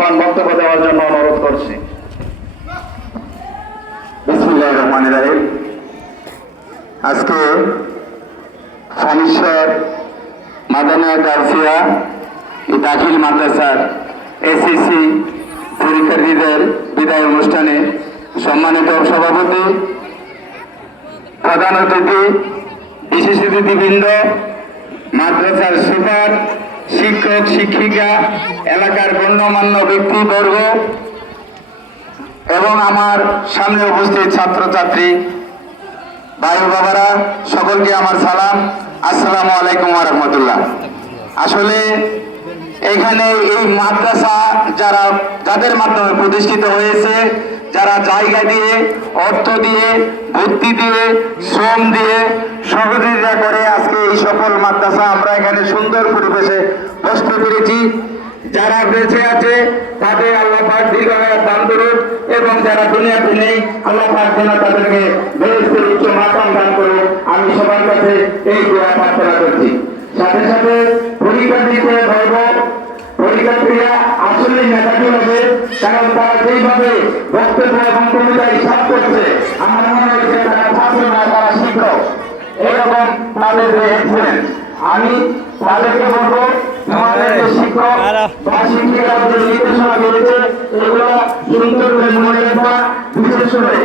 মূল্যবান বক্তব্য দেওয়ার জন্য অনুরোধ করছি। বিসমিল্লাহির রহমানির রহিম। আজকে ফানিশ্বর মাদানিয়া গার্সিয়া দাখিল মাদ্রাসার এসএসসি পরীক্ষার্থীদের বিদায় অনুষ্ঠানে সম্মানিত সভাপতি, প্রধান অতিথি, বিশেষ অতিথিবৃন্দ, মাদ্রাসার সুপার, শিক্ষক শিক্ষিকা, এলাকার গণ্যমান্য ব্যক্তিবর্গ এবং আমার সামনে উপস্থিত ছাত্রছাত্রী ভাই বাবারা, সকলকে আমার সালাম। আসসালামু আলাইকুম ওয়া রাহমাতুল্লাহ। আসলে এখানে এই মাদ্রাসা যাদের মাধ্যমে প্রতিষ্ঠিত হয়েছে, যারা জায়গা দিয়ে, অর্থ দিয়ে, বুদ্ধি দিয়ে, শ্রম দিয়ে সহযোগিতা করে আজকে এই সকল মাদ্রাসা আমরা এখানে সুন্দর পরিবেশে বসতে পেরেছি। যারা বেঁচে আছে তাদের আল্লাহ পাক দীর্ঘায়ু দান করুন এবং যারা দুনিয়াতে নেই আল্লাহ পাক যেন তাদেরকে বেহেশতের উচ্চ মাকাম দান করুন। আমি সবার কাছে এই দোয়া প্রার্থনা করছি। সাথে সাথে পরীক্ষা দিতে বলব, পরীক্ষার্থীরা আসলে মেধাবী হবে, কারণ তারা যেইভাবে বক্তব্য এবং কবিতা হিসাব করছে আমার মনে হচ্ছে তারা ছাত্র না, তারা শিক্ষক, এরকম তাদের এক্সিলেন্স। আমি তাদেরকে বলবো তোমাদের যে শিক্ষক বা শিক্ষিকা যে নির্দেশনা দিয়েছে এগুলো সুন্দর করে মনে রাখবা। বিশেষ করে